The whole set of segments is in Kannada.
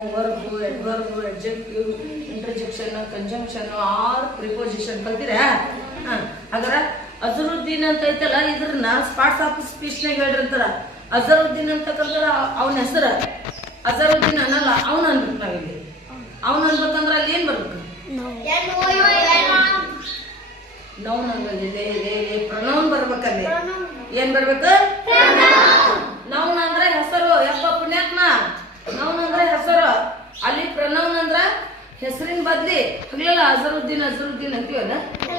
Verb, adverb, adjective, interjection, conjunction or preposition ಕಲ್ತಿರಾ? ಅದರ ಅಜರುದ್ದೀನ್ ಅಂತ ಐತಲ್ಲ, ಇದ್ರನ್ನ ಸ್ಪಾಟ್ಸ್ ಆಫ್ ಸ್ಪೀಚ್ನಾಗ ಹೇಳಿರ್ತಾರ. ಅಜರುದ್ದೀನ್ ಅಂತ ಕಲ್ತಾರ, ಅವನ ಹೆಸರು ಅಜರುದ್ದೀನ್ ಅನ್ನಲ್ಲ, ಅವನು ಅನ್ಬೇಕು. ನಾವಿಲ್ಲಿ ಅವನು ಅನ್ಬೇಕಂದ್ರೆ ಅಲ್ಲಿ ಏನ್ ಬರ್ಬೇಕು? ನೌನ್ ಅನ್ಬೇಕು. ಪ್ರನೌನ್ ಬರ್ಬೇಕಲ್ಲಿ. ಏನ್ ಬರ್ಬೇಕು? ನೌನ್ ಅಂದ್ರೆ ಹೆಸರು. ಯಪ್ಪ ಪುಣ್ಯಾತ್ಮ, ನೌನ್ ಅಂದ್ರೆ ಹೆಸರು. ಅಲ್ಲಿ ಪ್ರನೌನ್ ಅಂದ್ರ ಹೆಸರಿನ ಬದ್ಲಿ ಹಗ್ಲಲ್ಲ ಅಜರುದ್ದೀನ್ ಅಂತೀವಲ್ಲ,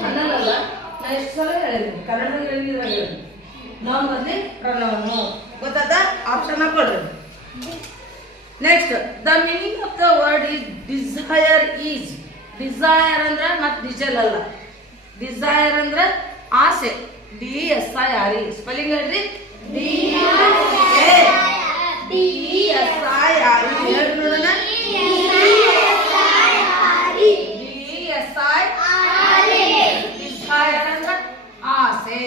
ಅನ್ನಲ್ಲ. ನಾ ಎಷ್ಟು ಸಲ ಹೇಳಿದ್ವಿ, ಕನ್ನಡದಲ್ಲಿ ಹೇಳಿದ್ರೆ ನೌನ್ ಬದ್ಲಿ ಪ್ರನೌನು. ಗೊತ್ತಾದ? ಆಪ್ಷನ್ ಹಾಕೊಳ್ರಿ. Next, the meaning of the word is desire. Is desire ಅಂದ್ರೆ ಮತ್ ಡಿಸೈಲ್ ಅಲ್ಲ. ಡಿಸೈರ್ ಅಂದ್ರೆ ಆಸೆ. DSIRE ಸ್ಪೆಲ್ಲಿಂಗ್ ಹೇಳ್ರಿ. DSIRE ಹೇಳ್ರಿ ನೋಡೋಣ. ಡಿಸೈರ್ ಅಂದ್ರೆ ಆಸೆ.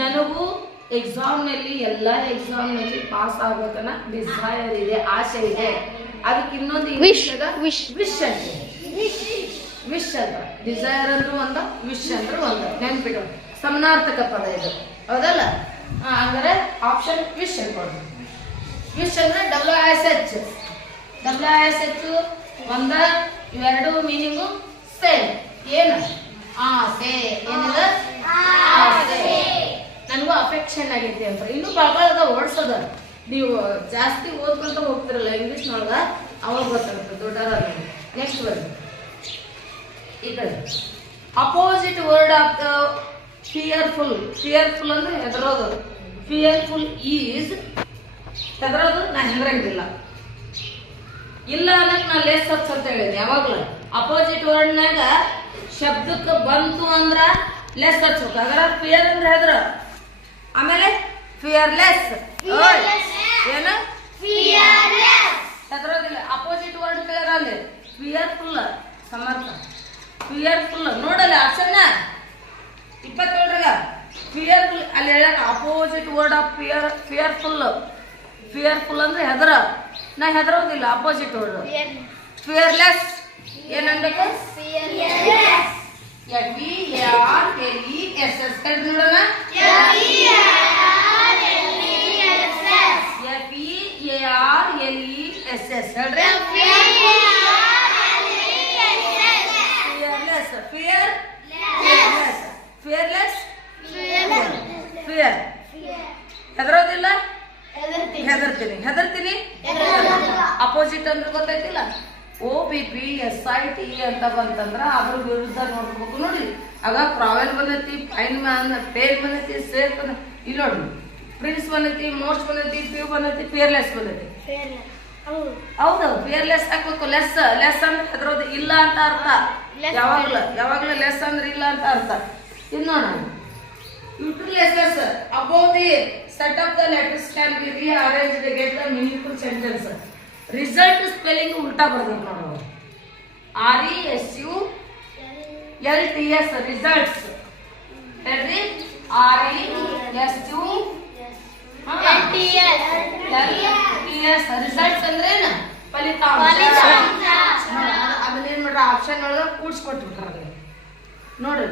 ನನಗೂ ಎಕ್ಸಾಮ್ ನಲ್ಲಿ ಎಲ್ಲ ಎಕ್ಸಾಮ್ ನಲ್ಲಿ ಪಾಸ್ ಆಗ್ಬೇಕನ್ನ ಡಿಸೈರ್ ಇದೆ, ಆಸೆ ಇದೆ. ಅದಕ್ಕೆ ಇನ್ನೊಂದು ವಿಶ್ ಅಂತ. ವಿಶ್ ಅಂತ ಡಿಸೈರ್ ಅಂದ್ರೆ ಒಂದು, ವಿಶ್ ಅಂದ್ರೆ ಒಂದು. ನೆನ್ಪಿಟ್ಟು ಸಮಾನಾರ್ಥಕ ಪದ ಇದು, ಹೌದಲ್ಲ? ಹಂಗಾರೆ ಆಪ್ಷನ್ ವಿಶ್ ಅನ್ಕೊಳ್ರಿ. ವಿಶ್ ಅಂದ್ರೆ WISH. ಒಂದ ಇವೆರಡು ಮೀನಿಂಗು ಸೇಮ್. ಏನು? ಆಸೆ. ಏನಿದೆ? ಆಸೆ. ನನಗೂ ಅಫೆಕ್ಷನ್ ಆಗೈತಿ ಅಂತ. ಇನ್ನೂ ಬಾಳ ಓಡಿಸೋದ. ನೀವು ಜಾಸ್ತಿ ಓದ್ಕೊಂತ ಹೋಗ್ತಿರಲ್ಲ ಇಂಗ್ಲೀಷ್ನೊಳಗ, ಅವಾಗ ಗೊತ್ತಾಗುತ್ತೆ ದೊಡ್ಡರ. ನೆಕ್ಸ್ಟ್ ವರ್ಡ್ ಈ ಕಡೆ opposite word of the fearful. Fearful ಅಂದ್ರೆ ಹೆದರೋದು. Fearful is ಹೆದರೋದು. ನಾ ಹೆದರಂಗಿಲ್ಲ. ಇಲ್ಲ ಅನ್ನಕ್ ನಾ ಲೆಸ್ ಅಂತ ಹೇಳಿದೆ ಯಾವಾಗ್ಲೂ. ಅಪೋಸಿಟ್ ವರ್ಡ್ನಾಗ ಶಬ್ದಕ್ಕೆ ಬಂತು ಅಂದ್ರ ಲೆಸ್ ಹಚ್ಬೇಕು. ಅದರ ಫಿಯರ್ ಅಂದ್ರೆ ಹೆದ್ರ. ಆಮೇಲೆ ಫಿಯರ್ಲೆಸ್. ಏನು? ಹೆದರೋದಿಲ್ಲ. ಅಪೋಸಿಟ್ ವರ್ಡ್ ಕ್ಲಿಯರ್ ಅಲ್ಲಿ. ಫಿಯರ್ಫುಲ್ ಸಮರ್ಥ. ಫಿಯರ್ಫುಲ್ ನೋಡಲ್ಲ ಆಪ್ಷನ್ 27ರಾಗ ಫಿಯರ್ಫುಲ್ ಅಲ್ಲಿ ಹೇಳಕ opposite word of fearful. Fearful ಅಂದ್ರೆ ಹೆದರ. ನಾ ಹೆದರೋದಿಲ್ಲ. Opposite word fearless. ಏನನ್ಬೇಕು? FEARLESS ನೋಡೋಣ. FEARLESS ಹೇಳ್ರಿ. ಫಿಯರ್ ಹೆದರೋದಿಲ್ಲ. ಹೆದರ್ತೀನಿ. ಅಪೋಸಿಟ್ ಅಂದ್ರೆ ಗೊತ್ತಾಯ್ತಿಲ್ಲ. OBP SIT ಅಂತ ಬಂತಂದ್ರ ಅದ್ರ ವಿರುದ್ಧ ನೋಡ್ಬೇಕು. ನೋಡಿ, ಆಗ ಪ್ರಾವೆಲ್ ಬಂದೈತಿ, ಫೈನ್ ಪೇರ್ ಬಂದೈತಿ, ಸೇಫ್ ಬಂದ. ಇಲ್ಲಿ ನೋಡಿ, ಪ್ರಿನ್ಸ್ ಬಂದೈತಿ, ಮೋಸ್ಟ್ ಬಂದೈತಿ, ಪ್ಯೂ ಬಂದೈತಿ, ಫಿಯರ್ಲೆಸ್ ಬಂದೈತಿ. ಹೌದು, ಫಿಯರ್ಲೆಸ್ ಹಾಕ್ಬೇಕು. ಲೆಸ್ ಅಂದ್ರೆ ಹೆದರೋದು ಇಲ್ಲ ಅಂತ ಅರ್ಥ. ಯಾವಾಗ್ಲೂ ಲೆಸ್ ಅಂದ್ರೆ ಇಲ್ಲ ಅಂತ ಅರ್ಥ. ಇನ್ನೋಣ, utilisers above the set of the letters can be rearranged to get the meaningful sentence. Result spelling ಉಲ್ಟಾ ಬರ್ಬೇಕು ನೋಡೋದು. RESULTS ರಿಸಲ್ಟ್ಸ್ ಹೇಳ್ರಿ. RESULTS ರಿಸಲ್ಟ್ಸ್ ಅಂದ್ರೆ ಏನು? ಫಲಿತಾಂಶ. ಅದನ್ನ ಏನ್ ಮಾಡ್ರ ಆಪ್ಷನ್ ಒಳಗೆ ಕೂಡ್ಸ್ಕೊಟ್ಬಿಟ್ರ. ನೋಡ್ರಿ,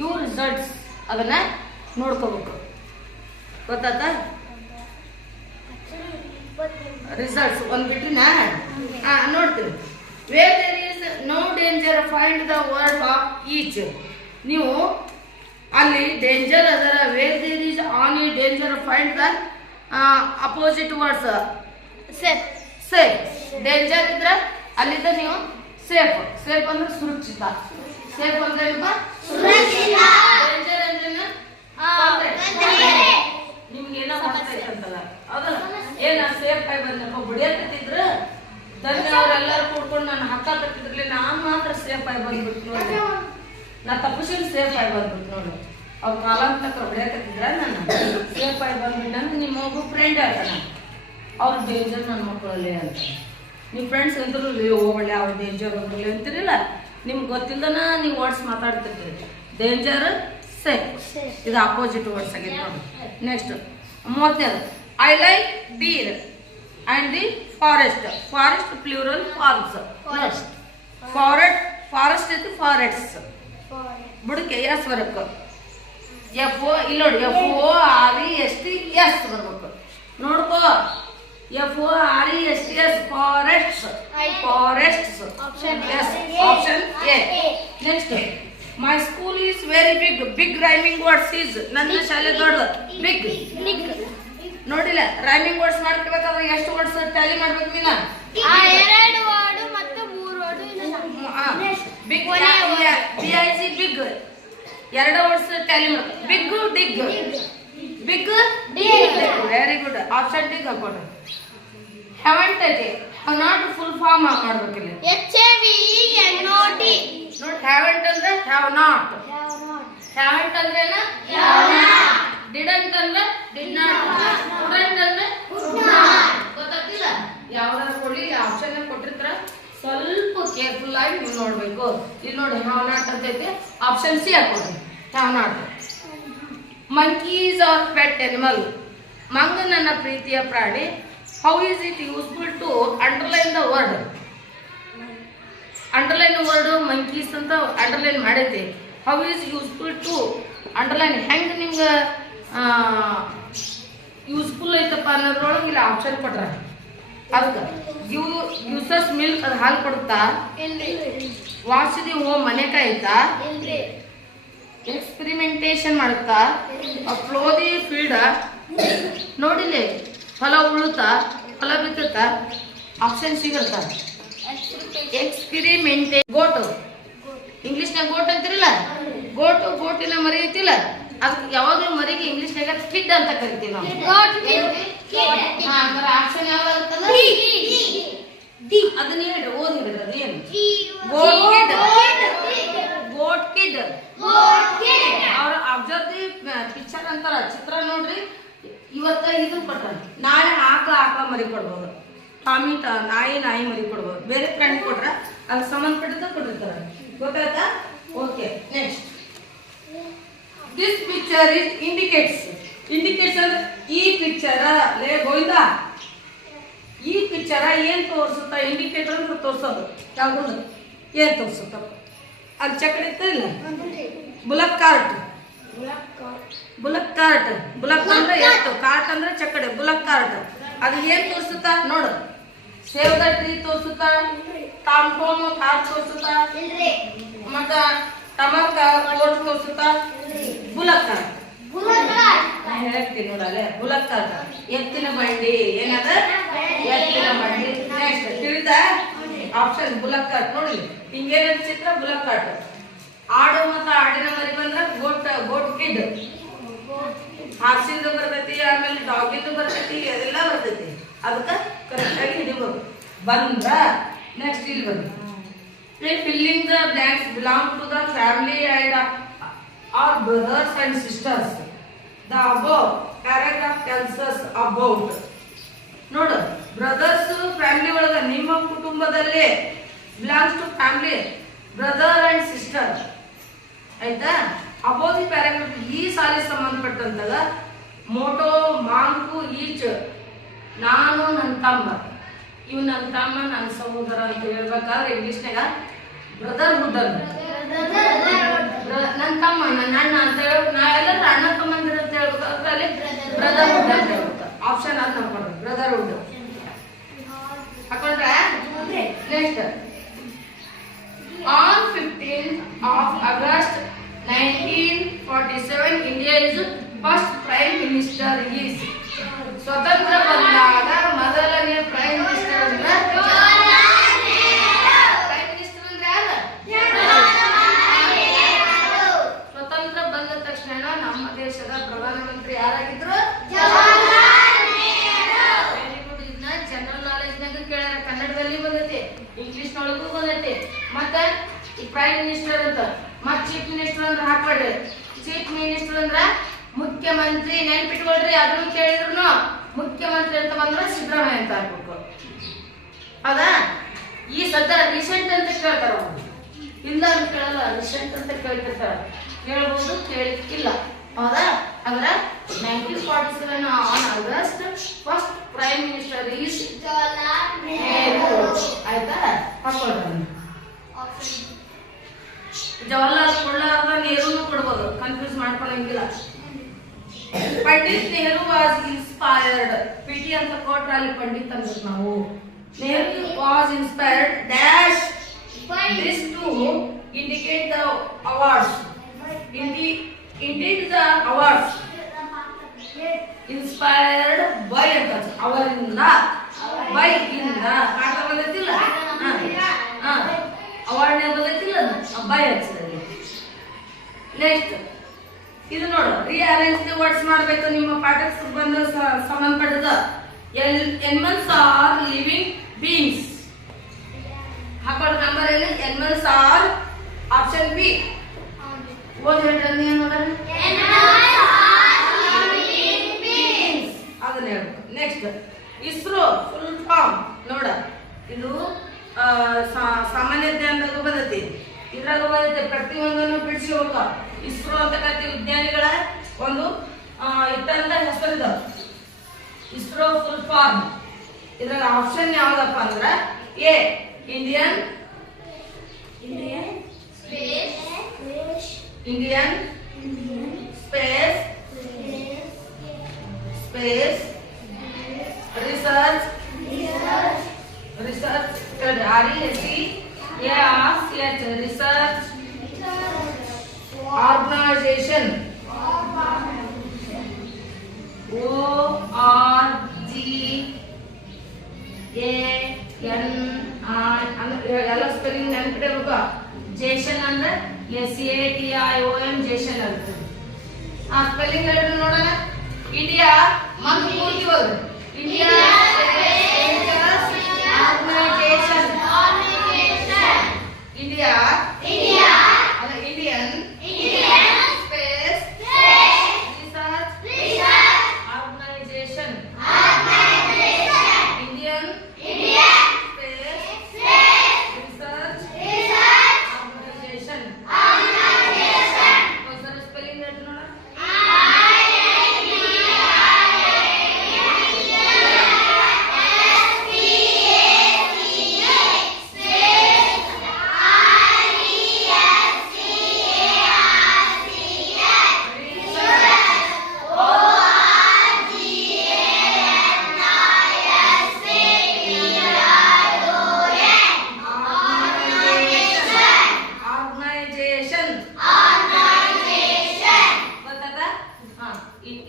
ಇವು ರಿಸಲ್ಟ್ಸ್. ಅದನ್ನ ನೋಡ್ಕೋಬೇಕು. ಗೊತ್ತಾತ? ರಿಸಲ್ಟ್ಸ್ ಒಂದ್ ಬಿಟ್ರಿನ ನೋಡ್ತೀವಿ. Where there is no danger find the word of each. ನೀವು ಅಲ್ಲಿ ಡೇಂಜರ್ ಅದರ. Where there is any danger find the opposite words. Safe. Danger ಇದ್ರೆ ಅಲ್ಲಿದ್ದ ನೀವು ಸೇಫ್. ಸೇಫ್ ಅಂದ್ರೆ ಸುರಕ್ಷಿತ. ಸೇಫ್ ಅಂದ್ರೆ ಸುರಕ್ಷಿತ. ಡೇಂಜರ್ ಅಂದ್ರೆ ನಿಮ್ಗೆ ಏನೋ ಅಂತಲ್ಲ, ಹೌದಲ್ಲ? ಏನ ಸೇಫ್ ಆಗಿ ಬಂದಪ್ಪ ಬುಡಿಯತ್ತಿದ್ರು ತಂದೆ ಅವ್ರೆಲ್ಲರೂ ಕೂಡ್ಕೊಂಡು ನಾನು ಹಾಕತ್ತಿದ್ರಲ್ಲಿ ನಾನು ಮಾತ್ರ ಸೇಫ್ ಆಗಿ ಬಂದ್ಬಿಟ್ಟು ನೋಡಿ. ನಾ ತಪ್ಪಿಸಿದ ಸೇಫ್ ಆಗಿ ಬಂದ್ಬಿಟ್ಟು ನೋಡಿ. ಅವ್ರ ಕಾಲಾಂತಕ ಹೊಡೆಯಕತ್ತಿದ್ರ ನಾನು ಸೇಫ್ ಆಗಿ ಬಂದ್ಬಿಟ್ಟು ಅಂದ್ರೆ ನಿಮ್ಮ ಒಬ್ಬ ಫ್ರೆಂಡ್ ಹೇಳ್ತಾನ, ಅವ್ರ ಡೇಂಜರ್ ನನ್ನ ಮಕ್ಕಳಲ್ಲಿ ಅಂತ. ನಿಮ್ಮ ಫ್ರೆಂಡ್ಸ್ ಅಂದ್ರು ಹೋಗಲಿ ಅವ್ರ ಡೇಂಜರ್ ಹೋಗಲಿ ಅಂತಿರಲಿಲ್ಲ. ನಿಮ್ಗೆ ಗೊತ್ತಿಲ್ಲದನ ನೀವು ವರ್ಡ್ಸ್ ಮಾತಾಡ್ತಿರ್ತೀರಿ. Danger, safe. ಇದು ಅಪೋಸಿಟ್ ವರ್ಡ್ಸ್ ಆಗೈತೆ ನೋಡಿ. Next 30 I like deer and the forest. Forest plural forms. Forest is forests. ಬುಡಕ್ಕೆ ಎಸ್ ಬರಬೇಕು. FO ಇಲ್ಲಿ ನೋಡಿ, FOREST ಬರ್ಬೇಕು. ನೋಡ್ಕೋ, FOREST forests. Option A. Next, my school is very big. Big rhyming words is. ನನ್ನ ಶಾಲೆ ದೊಡ್ಡದು. Big. ನೋಡಿಲ್ಲ, ರೈಮಿಂಗ್ ವರ್ಡ್ಸ್ ಮಾಡ್ಕೋಬೇಕಾದ್ರೆ ಎಷ್ಟು ವರ್ಡ್ಸ್ ಟ್ಯಾಲಿ ಮಾಡ್ಬೇಕು ನೀನು? 2 ವರ್ಡ್ ಮತ್ತು 3 ವರ್ಡ್ ಬಿಗ್ ಬಿಗ್ ಎರಡು ವರ್ಡ್ಸ್ ಟ್ಯಾಲಿ ಮಾಡ್ಬೇಕು. Big dig very good. Option D ಹಾಕೋಣ. ಹ್ಯಾವಂಟ್ ಐತಿ, ಹ್ಯಾವ್ ನಾಟ್ ಫುಲ್ ಫಾರ್ಮ್ ಮಾಡ್ಬೇಕಿಲ್ಲ. HAVENOT. ನೋಡಿ, ಹ್ಯಾವಂಟ್ ಅಂದ್ರೆ ಹ್ಯಾವ್ ನಾಟ್. ಹ್ಯಾವಂಟ್ ಅಂದ್ರೆ ಡಿಡಂಟ್ ಅಂದ್ರೆ ಡಿಡ್ ನಾಟ್. ಕುಡಂಟ್ ಅಂದ್ರೆ ಗೊತ್ತಾಗ್ತಿಲ್ಲ. ಯಾವ್ದಾರು ಕೊಡ್ಲಿ, ಆಪ್ಷನ್ ಕೊಟ್ಟಿರ್ತಾರ, ಸ್ವಲ್ಪ ಕೇರ್ಫುಲ್ ಆಗಿ ನೀವು ನೋಡ್ಬೇಕು. ಇಲ್ಲಿ ನೋಡಿ, ಹ್ಯಾವ್ ನಾಟ್ ಅಂತೈತಿ. ಆಪ್ಷನ್ ಸಿ ಹಾಕೋದು, have not. Monkeys are pet animal. ಮಂಗ ನನ್ನ ಪ್ರೀತಿಯ ಪ್ರಾಣಿ. How is it useful to underline the word? Underline word monkeys ಅಂತ ಅಂಡರ್ಲೈನ್ ಮಾಡೈತಿ. How is useful to underline, ಹೆಂಗೆ ನಿಮ್ಗೆ ಯೂಸ್ಫುಲ್ ಐತಪ್ಪ ಅನ್ನೋದ್ರೊಳಗೆ ಇಲ್ಲಿ ಆಪ್ಷನ್ ಕೊಟ್ರ. ಅದಕ್ಕೆ ಯೂಸಸ್ ಮಿಲ್ಕ್, ಅದು ಹಾಲು ಕೊಡುತ್ತಾ? ವಾಶ್ ದಿ ಹೋಮ್, ಮನೆ ಕಾಯ್ತಾ? ಎಕ್ಸ್ಪೆರಿಮೆಂಟೇಷನ್ ಮಾಡುತ್ತಾ? ಫ್ಲೋ ದಿ ಫೀಲ್ಡ್, ನೋಡಿಲಿ ಹೊಲ ಉಳುತ್ತಾ, ಹೊಲ ಬಿತ್ತುತ್ತಾ? ಆಪ್ಷನ್ ಸಿಗುತ್ತ. ಎಕ್ಸ್ಪೆರಿಮೆಂಟೇ ಗೋಟು, ಇಂಗ್ಲಿಷ್ನಾಗ ಗೋಟ್ ಅಂತಿರಲ್ಲ, ಗೋಟಿನ ಮರಿ ಐತಿಲ್ಲ, ಅದಕ್ಕೆ ಯಾವಾಗಲೂ ಮರಿಗೆ ಇಂಗ್ಲಿಷ್ನಾಗ ಕಿಡ್ ಅಂತ ಕರಿತೀವಿ ನಾವು. ಆಪ್ಷನ್ ಯಾವಾಗುತ್ತಲ್ಲ ಅದನ್ನ ಹೇಳಿ, ಓದಿ ಏನು? ಗೋಟ್ ಕಿಡ್. ಅವ್ರ ಅಬ್ಸರ್ವ್ ದಿ ಪಿಕ್ಚರ್ ಅಂತಾರ, ಚಿತ್ರ ನೋಡ್ರಿ. ಇವತ್ತ ಇದನ್ನ ಕೊಟ್ಟ, ನಾಳೆ ಆಕಳ ಮರಿ ಕೊಡ್ಬೋದು, ನಾಯಿ ಮರಿ ಕೊಡ್ಬೋದು. ಬೇರೆ ಪ್ರಾಣಿ ಕೊಟ್ರ ಅದಕ್ಕೆ ಸಂಬಂಧಪಟ್ಟಿದ್ದ ಕೊಟ್ಟಿರ್ತಾರ. ಗೊತ್ತಾಯ್ತಾ? Okay, next. This picture is indicates ಅಂದ್ರೆ ಈ ಪಿಕ್ಚರ್ ಲೇ ಗೋವಿಂದ, ಈ ಪಿಕ್ಚರ್ ಏನ್ ತೋರಿಸುತ್ತ? ಇಂಡಿಕೇಟರ್ ಅಂತ ತೋರ್ಸೋದು. ಯಾವ್ದು ಏನ್ ತೋರಿಸುತ್ತ? ಅದು ಚಕಡೆ ಇರ್ತಿಲ್ಲ, ಬುಲಕ್ ಕಾರ್ಟ್ ಅಂದ್ರೆ ಎಷ್ಟು, ಕಾರ್ಟ್ ಅಂದ್ರೆ ಚಕಡೆ, ಬುಲಕ್ ಕಾರ್ಟ್. ಅದು ಏನ್ ತೋರಿಸುತ್ತಾ ನೋಡು? ಸೇವ್ ದ ಟ್ರೀ ತೋರಿಸುತ್ತಾ? ಟಾಮ್ ಕಾರ್ ತೋರಿಸುತ್ತಾ? ಮತ್ತ ಟಮಕ ಕೋಟ್ ತೋರಿಸುತ್ತಾ? ಬುಲಕ್ ಕಾರ್ಟ್ ಹೇಳ್ತೀನಿ ನೋಡಲ್ಲ, ಬುಲಕ್ ಕಾರ್ಟ್ ಎತ್ತಿನ ಬಂಡಿ. ಏನದ? ಎತ್ತಿನ ಬಂಡಿ. ನೆಕ್ಸ್ಟ್ ತಿಳಿದ ಆಪ್ಷನ್ ಬುಲಕ್ ಕಾರ್ಟ್. ನೋಡಿ, ಹಿಂಗೇನ ಚಿತ್ರ, ಬುಲಕ್ ಕಾರ್ಟ್. ಆಡು ಮತ್ತು ಆಡಿನ ಮರಿ ಬಂದ್ರ ಗೋಟ್ ಕಿಡ್. ಹಾರ್ಸಿಂದು ಬರ್ತೈತಿ, ಆಮೇಲೆ ಡಾಗಿಂದು ಬರ್ತೈತಿ, ಅದೆಲ್ಲ ಬರ್ತೈತಿ. ಅದಕ್ಕೆ ಕರೆಕ್ಟ್ ಆಗಿ ಹಿಡಿಬೇಕು. ಬಂದ್ರ ನೆಕ್ಸ್ಟ್ ಇಲ್ಲಿ ಬಂದು filling the blanks belong to the family and our brothers and sisters. The above paragraph tells us about. ನೋಡು, ಬ್ರದರ್ಸ್ ಫ್ಯಾಮಿಲಿ ಒಳಗ, ನಿಮ್ಮ ಕುಟುಂಬದಲ್ಲಿ, belongs to family, brother and sister. ಆಯ್ತಾ? ಅಬೌವ್ ದಿ ಪ್ಯಾರಾಗ್ರಾಫ್, ಈ ಸಾಲಿ ಸಂಬಂಧಪಟ್ಟಂತಾಗ ಮೋಟೋ ಮಾಂಕು ಈಚ್, ನಾನು ನನ್ನ ತಮ್ಮ, ಇವ್ ನನ್ನ ತಮ್ಮ, ನನ್ನ ಸಹೋದರ ಅಂತ ಹೇಳ್ಬೇಕಾದ್ರೆ ಇಂಗ್ಲಿಷ್ನಾಗ ಬ್ರದರ್ಹುಡ್ ಅಂತ. ನನ್ನ ತಮ್ಮ, ನನ್ನ ಅಣ್ಣ ಅಂತ ಹೇಳ್ಬೇಕು. ನಾವೆಲ್ಲರೂ ಅಣ್ಣ ತಮ್ಮಂದಿರ ಅಂತ ಹೇಳ್ಬೇಕಾದ್ರೆ ಅಲ್ಲಿ ಬ್ರದರ್ಹುಡ್ ಅಂತ ಹೇಳ್ಬೇಕು. ಆಪ್ಷನ್ ಅದು ನೋಡ್ಕೊಂಡ್ರೆ ಬ್ರದರ್ಹುಡ್ ಹಾಕೊಂಡ್ರೆ. Next, on 15th of August 1947 India is first prime minister is. ಸ್ವತಂತ್ರ ಬಂದಾಗ ಮೊದಲನೇ ಪ್ರೈಮ್ ಮಿನಿಸ್ಟರ್ ಅಂದ್ರೆ ಸ್ವತಂತ್ರ ಬಂದ ತಕ್ಷಣ ನಮ್ಮ ದೇಶದ ಪ್ರಧಾನಮಂತ್ರಿ ಯಾರಾಗಿದ್ರು? Very good. ಇದನ್ನ ಜನರಲ್ ನಾಲೆಜ್ನಾಗ ಕೇಳ್ಯಾರ. ಕನ್ನಡದಲ್ಲಿ ಬಂದೈತಿ, ಇಂಗ್ಲಿಷ್ ನೊಳಗೂ ಬಂದೈತಿ. ಮತ್ತೆ ಈ ಪ್ರೈಮ್ ಮಿನಿಸ್ಟರ್ ಅಂತ, ಮತ್ ಚೀಫ್ ಮಿನಿಸ್ಟರ್ ಅಂದ್ರೆ ಹಾಕ್ಬೇಡ್ರಿ. ಚೀಫ್ ಮಿನಿಸ್ಟರ್ ಅಂದ್ರ ಮುಖ್ಯಮಂತ್ರಿ, ನೆನ್ಪಿಟ್ಕೊಳ್ರಿ. ಅದನ್ನು ಕೇಳಿದ್ರು ಮುಖ್ಯಮಂತ್ರಿ ಅಂತ ಬಂದ್ರೆ ಸಿದ್ದರಾಮಯ್ಯ ಅಂತ ಹಾಕ್ಬೇಕು. ಹೌದಾ? ಈ ಸದ್ಯ ರೀಸೆಂಟ್ ಅಂತ ಕೇಳ್ತಾರ, ಇಲ್ಲ ಅಂತ ಕೇಳಲ್ಲ, ರೀಸೆಂಟ್ ಅಂತ ಕೇಳ್ತಿರ್ತಾರ. ಕೇಳ್ಬೋದು, ಕೇಳಿಕ್ಕಿಲ್ಲ. ಹೌದಾ? ಅಂದ್ರೆ 1947 on August 1st prime minister is Nehru. ಆಯ್ತಾ? ಹಾಕೊಳ್ಳಿ. ಜವಾಹರ್ಲಾಲ್ ಕೊಡ್ಲಾರ್ದ ನೆಹರೂನು ಕೊಡ್ಬೋದು, ಕನ್ಫ್ಯೂಸ್ ಮಾಡ್ಕೊಳ್ಳಂಗಿಲ್ಲ. Pandit Nehru was inspired. PT ಅಂತ ಕೊಟ್ರೆ ಅಲ್ಲಿ ಪಂಡಿತ್ ಅಂದ್ರೆ ನಾವು. Nehru was inspired dash this to indicate the awards. Indeed the awards inspired by ಅವರಿಂದ by ಇಂದ ಕಾಟ ಬಂದಿಲ್ಲ. ಅವಾರ್ಡ್ ಬಂದಿಲ್ಲ ಬೈ ಹಚ್ಚಿದಲ್ಲಿ. ನೆಕ್ಸ್ಟ್ ಇದು ನೋಡು, ರಿಅರೇಂಜ್ ದಿ ವರ್ಡ್ಸ್ ಮಾಡಬೇಕು. ನಿಮ್ಮ ಪಾಠಕ್ಕೆ ಬಂದ ಸಂಬಂಧಪಟ್ಟದ ಎನಿಮಲ್ಸ್ ಆರ್ ಲಿವಿಂಗ್ ಬೀಯಿಂಗ್ಸ್ ಹಾಕೊಳ್ಳ ನಂಬರ್ ಏನು? Animals are option B. ಓದ್ ಹೇಳ್ರಿ ಏನು ಅದನ್ನ ಹೇಳ್ಬೇಕು. ನೆಕ್ಸ್ಟ್ ಇಸ್ರೋ ಫುಲ್ ಫಾರ್ಮ್ ನೋಡ, ಇದು ಸಾಮಾನ್ಯ ಜ್ಞಾನದಾಗ ಬಂದೈತಿ, ಇದ್ರಾಗ ಬಂದೈತಿ. ಪ್ರತಿಯೊಂದನ್ನು ಬಿಡಿಸಿ ಹೋಗ. ಇಸ್ರೋ ಅಂತ ಕರಿತೀವಿ, ವಿಜ್ಞಾನಿಗಳ ಒಂದು ಇಟ್ಟಂತ ಹೆಸರಿದ ಇಸ್ರೋ ಫುಲ್ ಫಾರ್ಮ್. ಇದ್ರಾಗ ಆಪ್ಷನ್ ಯಾವ್ದಪ್ಪ ಅಂದ್ರ A Indian space research research organisation ಎಲ್ಲ ಸ್ಪೆಲ್ಲಿಂಗ್ ನೆನ್ಪಿಡಬೇಕು. ಜೇಷನ್ ಅಂದ್ರೆ SATION ಜೇಷನ್ ಅಂತ. ಆ ಸ್ಪೆಲ್ಲಿಂಗ್ ಹೇಳ್ರಿ ನೋಡೋಣ. ಇಂಡಿಯಾ ಮಂತ್ ಪೂರ್ತಿ ಹೋಗ್ರಿ. India organisation. ಇಂಡಿಯಾ ಅಲ್ಲ, Indian space research organisation. Indian space research organisation. ಒಂದ್ಸಲ ಸ್ಪೆಲ್ಲಿಂಗ್ ಹೇಳ್ರಿ ನೋಡ.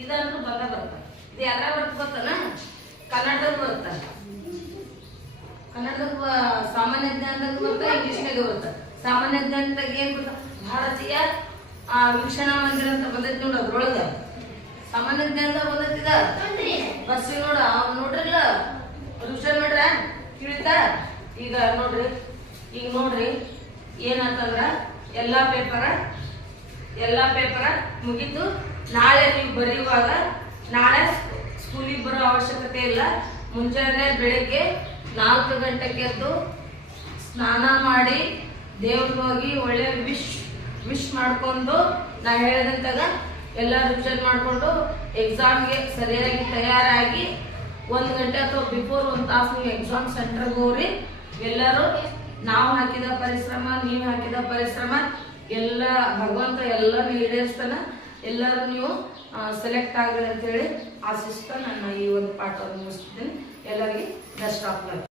ಇದಂತೂ ಬಂದ ಬರ್ತ. ಇದು ಯಾವ್ಯಾವ ಬರ್ತ ಗೊತ್ತನ? ಕನ್ನಡದಾಗ ಬರ್ತ, ಕನ್ನಡದಾಗ ಸಾಮಾನ್ಯ ಜ್ಞಾನದಾಗ ಬರ್ತ, ಇಂಗ್ಲಿಷ್ನಾಗ ಬರ್ತ. ಸಾಮಾನ್ಯ ಜ್ಞಾನದಾಗ ಏನ್ ಬರ್ತ? ಭಾರತೀಯ ವೀಕ್ಷಣಾ ಮಂದಿರ ಅಂತ ಬಂದೈತಿ ನೋಡ, ಅದ್ರೊಳಗ ಸಾಮಾನ್ಯ ಜ್ಞಾನದಾಗ ಬಂದೈತಿದ ಬರ್ಸಿ ನೋಡ. ಅವ್ನು ನೋಡ್ರಿಲ್ಲ, ರಿವಿಷನ್ ಮಾಡ್ರ ತಿಳಿತಾ? ಈಗ ನೋಡ್ರಿ ಏನಂತಂದ್ರ ಎಲ್ಲಾ ಪೇಪರ ಮುಗಿತು. ನಾಳೆ ನೀವು ಬರೆಯುವಾಗ ನಾಳೆ ಸ್ಕೂಲಿಗೆ ಬರೋ ಅವಶ್ಯಕತೆ ಇಲ್ಲ. ಮುಂಜಾನೆ ಬೆಳಿಗ್ಗೆ 4 ಗಂಟೆಗೆ ಎದ್ದು ಸ್ನಾನ ಮಾಡಿ ದೇವ್ರಿಗೆ ಹೋಗಿ ಒಳ್ಳೆ ವಿಶ್ ಮಾಡ್ಕೊಂಡು ನಾ ಹೇಳಿದಂತಾಗ ಎಲ್ಲ ರಿವಿಷನ್ ಮಾಡ್ಕೊಂಡು ಎಕ್ಸಾಮ್ಗೆ ಸರಿಯಾಗಿ ತಯಾರಾಗಿ 1 ಗಂಟೆ ಅಥವಾ ಬಿಫೋರ್ 1 ತಾಸು ನೀವು ಎಕ್ಸಾಮ್ ಸೆಂಟರ್ಗೆ ಹೋಗ್ರಿ. ಎಲ್ಲರೂ ನಾವು ಹಾಕಿದ ಪರಿಶ್ರಮ, ನೀವು ಹಾಕಿದ ಪರಿಶ್ರಮ ಎಲ್ಲ ಭಗವಂತ ಎಲ್ಲರೂ ಈಡೇರಿಸ್ತಾನ. ಎಲ್ಲರೂ ನೀವು ಸೆಲೆಕ್ಟ್ ಆಗ್ರಿ ಅಂತೇಳಿ ಆಶಿಸ್ತಾ ನನ್ನ ಈ ಒಂದು ಪಾಠವನ್ನು ಮುಗಿಸ್ತೀನಿ. ಎಲ್ಲರಿಗೆ ಬೆಸ್ಟ್ ಆಫ್ ಲಕ್.